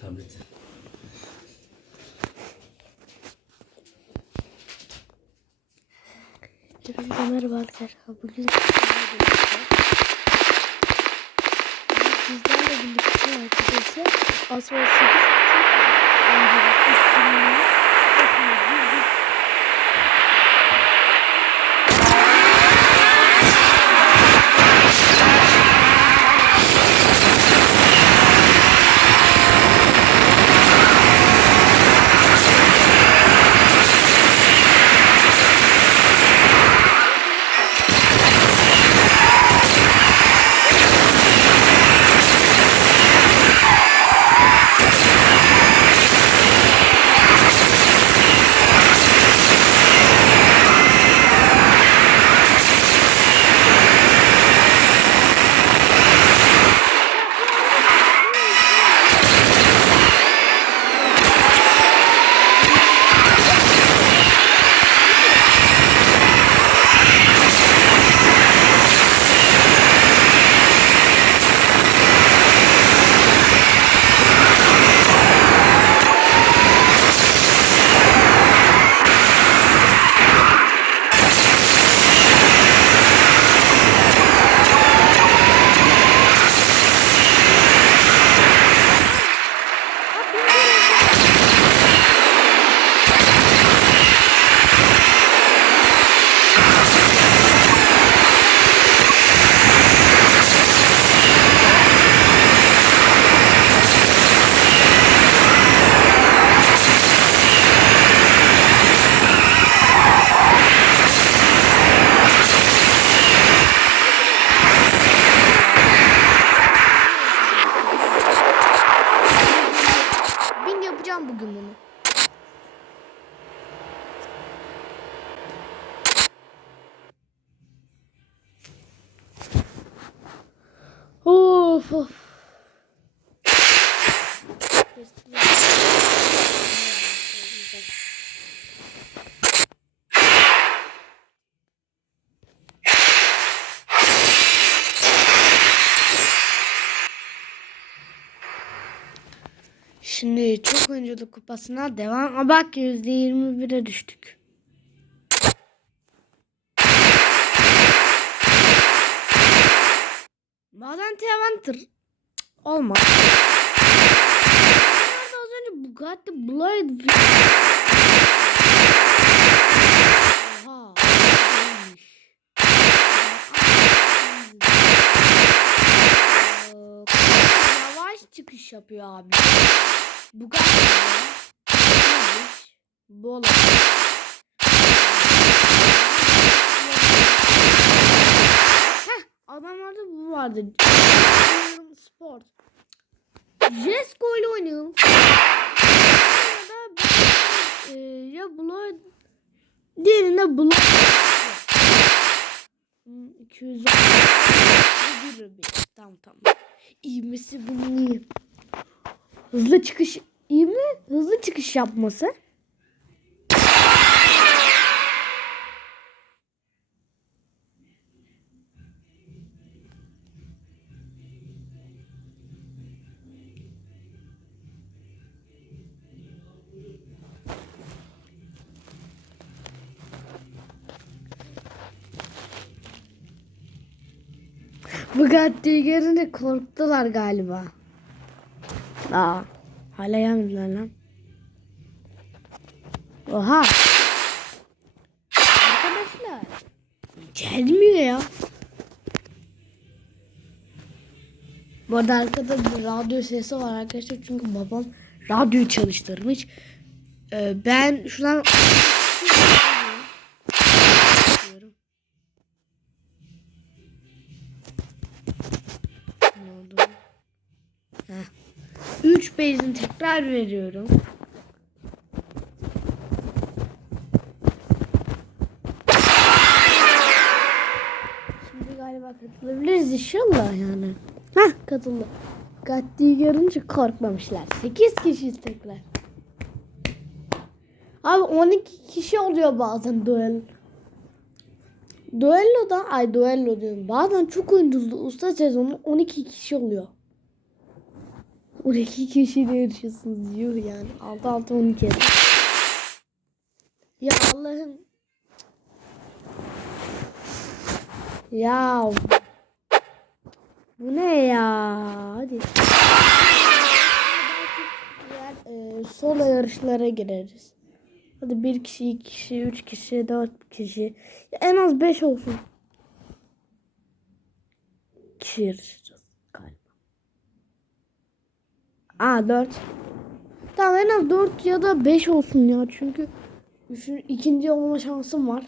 Tablet. Hepinize merhaba arkadaşlar. Bugün sizlerle birlikte arkadaşlar Asphalt 8 Şimdi çok oyunculuk kupasına devam. Ama bak %21'e düştük. Bazen Teaventer olmaz. Az önce Bugatti Blade Oha. iyiymiş. Ee, Yavaş çıkış yapıyor abi. Bu olabilir. Heh, adamlarda bu vardı. Sport. Jesko ile oynayalım. Ya e, ya Blood diğerinde Blood 200 bir bir. Tamam İyimesi bunun iyi. Hızlı çıkış iyi mi? Hızlı çıkış yapması. Bugatti'yi görünce korktular galiba. Aa, hala gelmediler lan. Oha. Arkadaşlar. Gelmiyor ya. Bu arada arkada bir radyo sesi var arkadaşlar. Çünkü babam radyoyu çalıştırmış. Ee, ben şuradan... 3 benzin tekrar veriyorum. Şimdi galiba katılabiliriz inşallah yani. Hah katıldı. Gatti'yi görünce korkmamışlar. 8 kişiyiz tekrar. Abi 12 kişi oluyor bazen duel. Duello'da ay duello diyorum. Bazen çok oyunculu usta sezonu 12 kişi oluyor. 12 kişiyle yarışıyorsunuz diyor yani. 6 6 12. Ya Allah'ım. Ya. Bu ne ya? Hadi. Diğer e, solo yarışlara gireriz. Hadi bir kişi, iki kişi, üç kişi, dört kişi. Ya en az beş olsun. Kişi yarışacağız galiba. Aa dört. Tamam en az dört ya da beş olsun ya. Çünkü üçün, ikinci olma şansım var.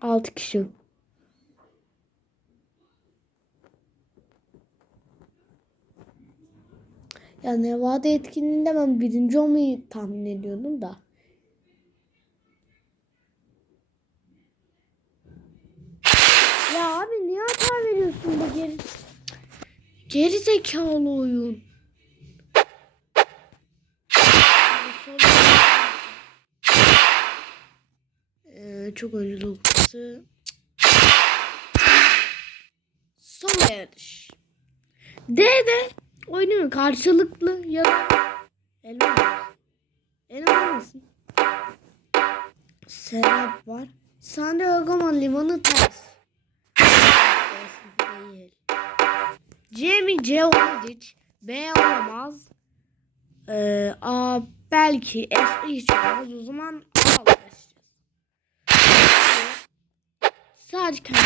Altı kişi. Ya Nevada etkinliğinde ben birinci olmayı tahmin ediyordum da. Ya abi niye hata veriyorsun bu geri... Geri zekalı oyun. Ee, çok oyuncu noktası. Son yarış. D'de oynuyor karşılıklı ya da elma? Elma mısın? Serap var. Santiago limanı ters. Değil. C mi? C olmaz. B olamaz. Ee, A belki F hiç olmaz. O zaman A başlayacağız. Sadece kendi.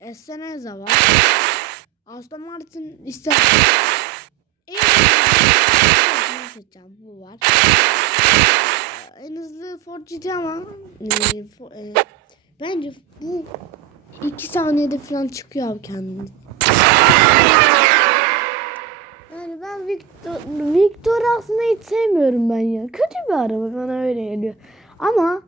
Eseneza var. Aston Martin ister. En hızlı. Bu var. En hızlı Ford GT ama e, fo- e, bence bu iki saniyede falan çıkıyor abi kendini. Yani ben Victor, Victor aslında hiç sevmiyorum ben ya. Kötü bir araba bana öyle geliyor. Ama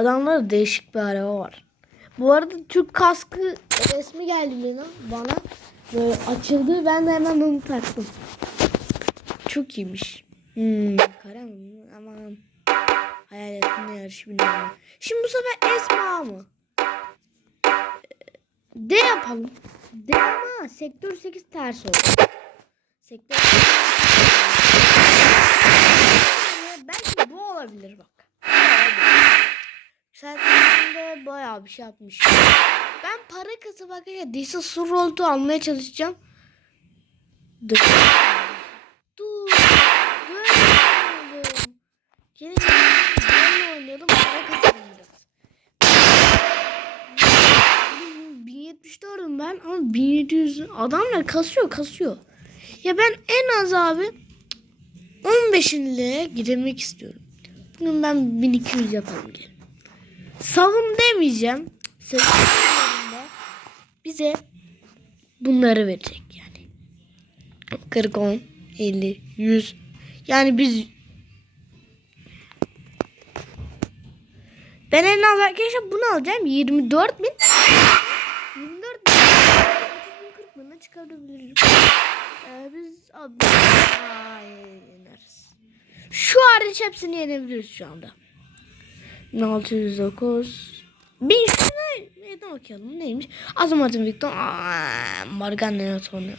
Adamlarda değişik bir araba var. Bu arada Türk kaskı resmi geldi bana. bana. Böyle açıldı. Ben de hemen onu taktım. Çok iyiymiş. Hmm, kara mı? Aman. Hayal ettiğimde yarışı bilmiyorum. Şimdi bu sefer Esma mı? D yapalım. D ama sektör 8 ters oldu. Sektör 8 Belki bu olabilir bak. Yükseltmesinde bayağı bir şey yapmış. Ben para kasıp arkadaşlar Disa Surrold'u almaya çalışacağım. Dur. Dur. Görmeyelim. Gelin oynayalım. Para biraz. 1074'üm ben ama 1700 adamlar kasıyor kasıyor. Ya ben en az abi 15'inle girmek istiyorum. Bugün ben 1200 yapalım gelin. Savun demeyeceğim. Savunmalarında bize bunları verecek yani. 40, 10, 50, 100. Yani biz ben en az arkadaşlar bunu alacağım. 24 bin. 24 bin. 40 bine çıkarabilirim. Ee, biz abi yeneriz. Şu hariç hepsini yenebiliriz şu anda. 1609 Bin şuna neyden okuyalım neymiş? Azumatın Victor Morgan'la sonra.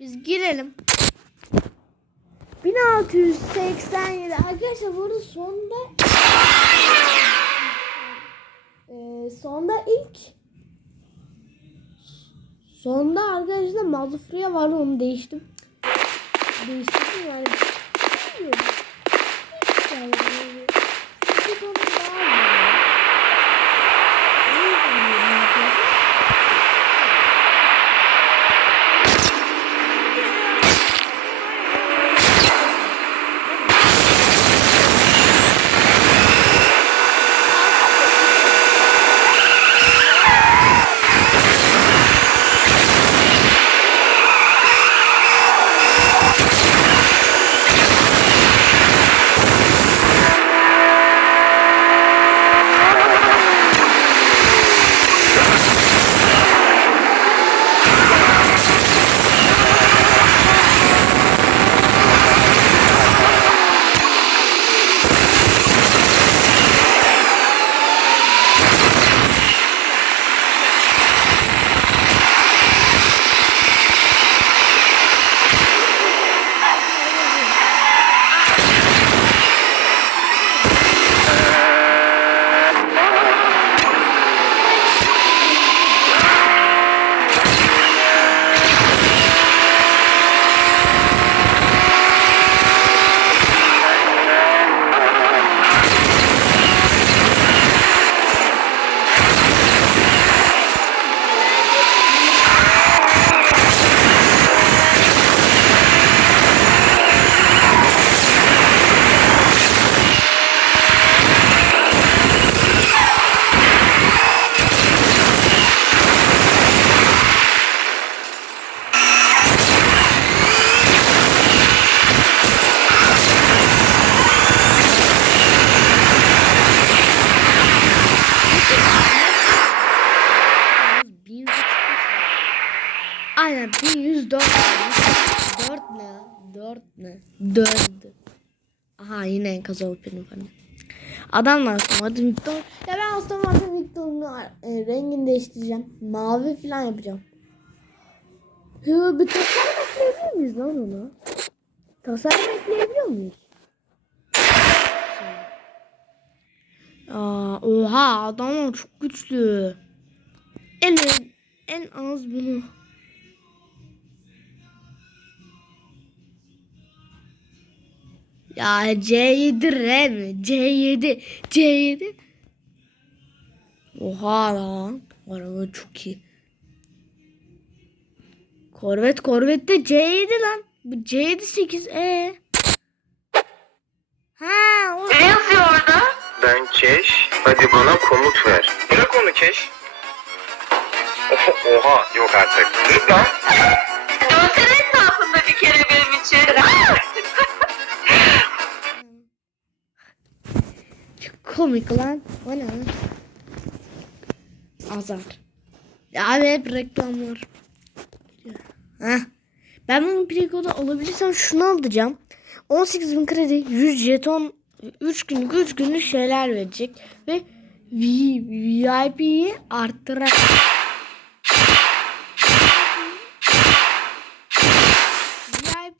Biz girelim. 1687 arkadaşlar burada sonda ee, sonda ilk sonda arkadaşlar Malfria vardı onu değiştim. Değiştirdim yani. 4 Aha yine olup benim falan. Adamlar Martin Victor. Ya ben aslında Martin Victor'un e, rengini değiştireceğim. Mavi falan yapacağım. Ya bir tasarım ekleyebilir miyiz lan onu? Tasarım ekleyebiliyor muyuz? Aa, oha adamlar çok güçlü. En en az bunu. Ya C7 R mi? C7 C7 Oha lan. Araba çok iyi. Korvet Korvet'te C7 lan. Bu C7 8 E. Ha o Ne yazıyor orada? Ben Keş. Hadi bana komut ver. Bırak onu Keş. Oha, oha yok artık. Lütfen. Dönsene etrafında bir kere benim için. Komik lan. O ne lan? Azar. Ya abi hep reklamlar. Heh. Ben bunu Preco'da alabilirsem şunu alacağım. 18 bin kredi, 100 jeton, 3 günlük 3 günlük şeyler verecek. Ve VIP'yi arttırarak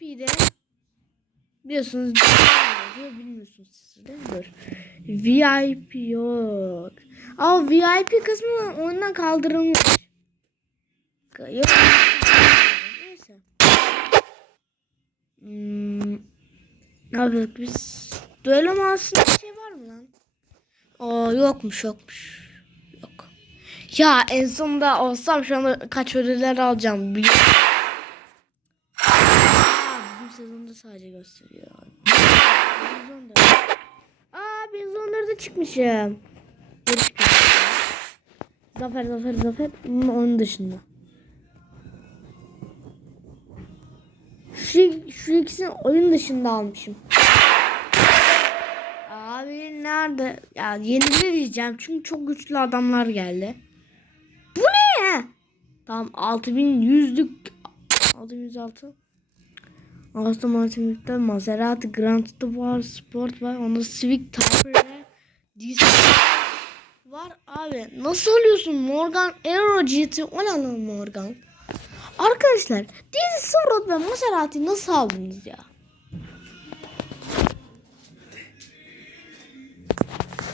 VIP'de biliyorsunuz diyor bilmiyorsunuz siz de dur. VIP yok. Aa VIP kısmı ondan kaldırılmış. Yok. Neyse. Hmm, ne yapıyorduk biz? Düello mu aslında bir şey var mı lan? Aa yokmuş yokmuş. Yok. Ya en sonunda olsam şu anda kaç ödüller alacağım. biliyor- adamları sadece gösteriyor. 114. Aa 114'e çıkmışım. Ne çıkmış? Zafer zafer zafer. Onun dışında. Şu, şu ikisini oyun dışında almışım. Abi nerede? Ya yenile diyeceğim çünkü çok güçlü adamlar geldi. Bu ne? Tamam 6100'lük 6106 Aston Martin'likte Maserati Grand var, Sport var, onda Civic Type DC var abi. Nasıl oluyorsun Morgan Aero GT o Morgan? Arkadaşlar DC Sport ve Maserati nasıl aldınız ya?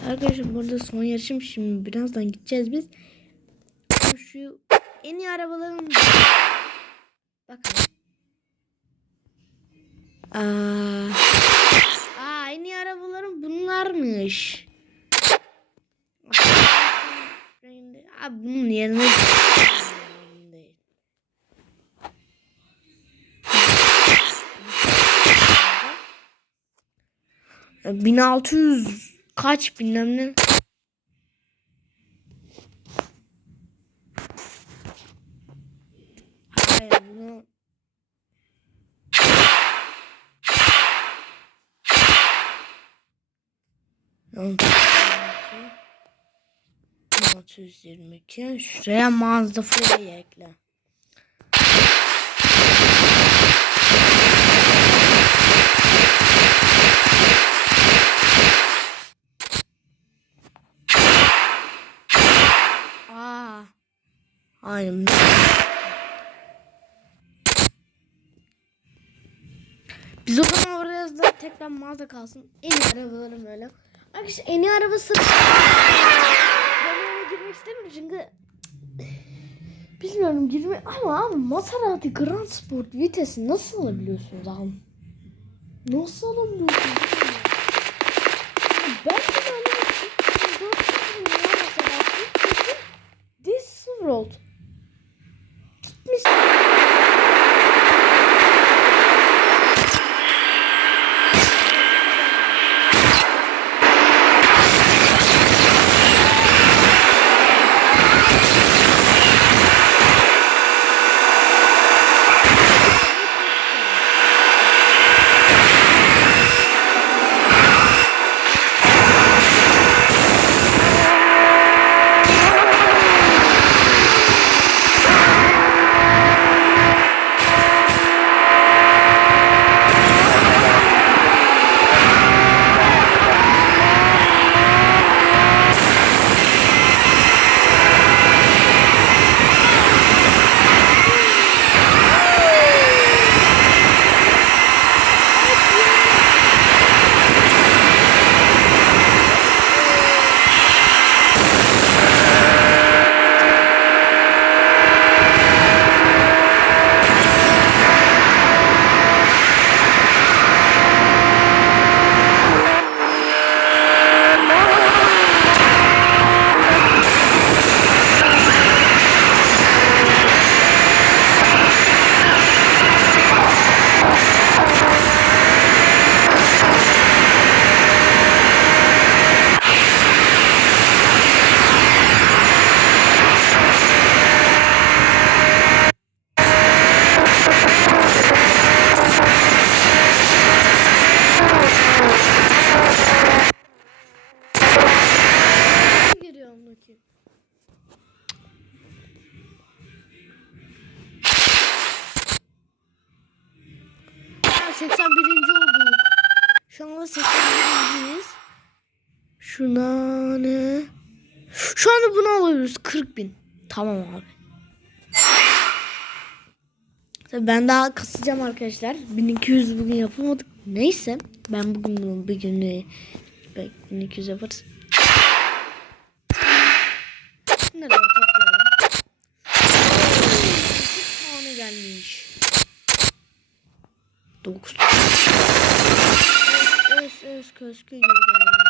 Arkadaşlar burada son yarışım şimdi birazdan gideceğiz biz. Şu en iyi arabaların bakalım. Aa, aa en iyi arabaların bunlarmış. Abi bunun yerine değil. 1600 kaç bilmem ne. 622 şuraya Mazda Fury ekle. Aa. Aynen. Biz o zaman oraya yazdık tekrar mağaza kalsın. En iyi arabalarım böyle. Arkadaşlar en iyi araba sırf girmek istemiyorum çünkü bilmiyorum girme ama abi Maserati Grand Sport vitesi nasıl alabiliyorsunuz abi? Nasıl alabiliyorsunuz? Şuna ne? Şu anda bunu alıyoruz. 40 bin. Tamam abi. Tabii ben daha kasacağım arkadaşlar. 1200 bugün yapamadık. Neyse. Ben bugün bunu bir günü 1200 yaparız. Nereye toplayalım? Tane gelmiş. 9. Öz öz gibi geldi.